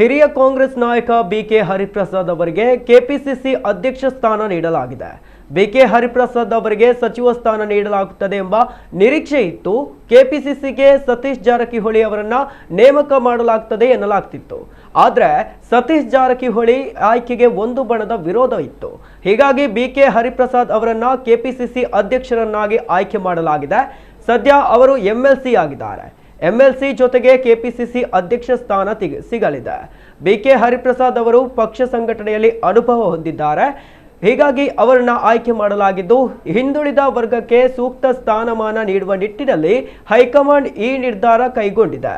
ಹಿರಿಯ ಕಾಂಗ್ರೆಸ್ ನಾಯಕ ಬಿಕೆ ಹರಿಪ್ರಸಾದ್ ಅವರಿಗೆ ಕೆಪಿಸಿಸಿ ಅಧ್ಯಕ್ಷ ಸ್ಥಾನ ನೀಡಲಾಗಿದೆ. ಬಿಕೆ ಹರಿಪ್ರಸಾದ್ ಅವರಿಗೆ ಸಚಿವ ಸ್ಥಾನ ನೀಡಲಾಗುತ್ತದೆ ಎಂಬ ನಿರೀಕ್ಷೆ ಇತ್ತು. ಕೆಪಿಸಿಸಿಗೆ ಸತೀಶ್ ಜಾರಕಿಹೊಳಿ ಅವರನ್ನ ನೇಮಕ ಮಾಡಲಾಗುತ್ತದೆ ಎನ್ನಲಾಗ್ತಿತ್ತು. ಆದರೆ ಸತೀಶ್ ಜಾರಕಿಹೊಳಿ ಆಯ್ಕೆಗೆ ಒಂದು ಬಣದ ವಿರೋಧ ಇತ್ತು. ಹೀಗಾಗಿ ಬಿಕೆ ಹರಿಪ್ರಸಾದ್ ಅವರನ್ನ ಕೆಪಿಸಿಸಿ ಅಧ್ಯಕ್ಷರನ್ನಾಗಿ ಆಯ್ಕೆ ಮಾಡಲಾಗಿದೆ. ಸದ್ಯ ಅವರು ಎಂಎಲ್ಸಿ ಆಗಿದ್ದಾರೆ. ಎಂಎಲ್ಸಿ ಜೊತೆಗೆ ಕೆಪಿಸಿಸಿ ಅಧ್ಯಕ್ಷ ಸ್ಥಾನ ಸಿಗಲಿದೆ. ಬಿಕೆ ಹರಿಪ್ರಸಾದ್ ಅವರು ಪಕ್ಷ ಸಂಘಟನೆಯಲ್ಲಿ ಅನುಭವ ಹೊಂದಿದ್ದಾರೆ. ಹೀಗಾಗಿ ಅವರನ್ನ ಆಯ್ಕೆ ಮಾಡಲಾಗಿದ್ದು, ಹಿಂದುಳಿದ ವರ್ಗಕ್ಕೆ ಸೂಕ್ತ ಸ್ಥಾನಮಾನ ನೀಡುವ ನಿಟ್ಟಿನಲ್ಲಿ ಹೈಕಮಾಂಡ್ ಈ ನಿರ್ಧಾರ ಕೈಗೊಂಡಿದೆ.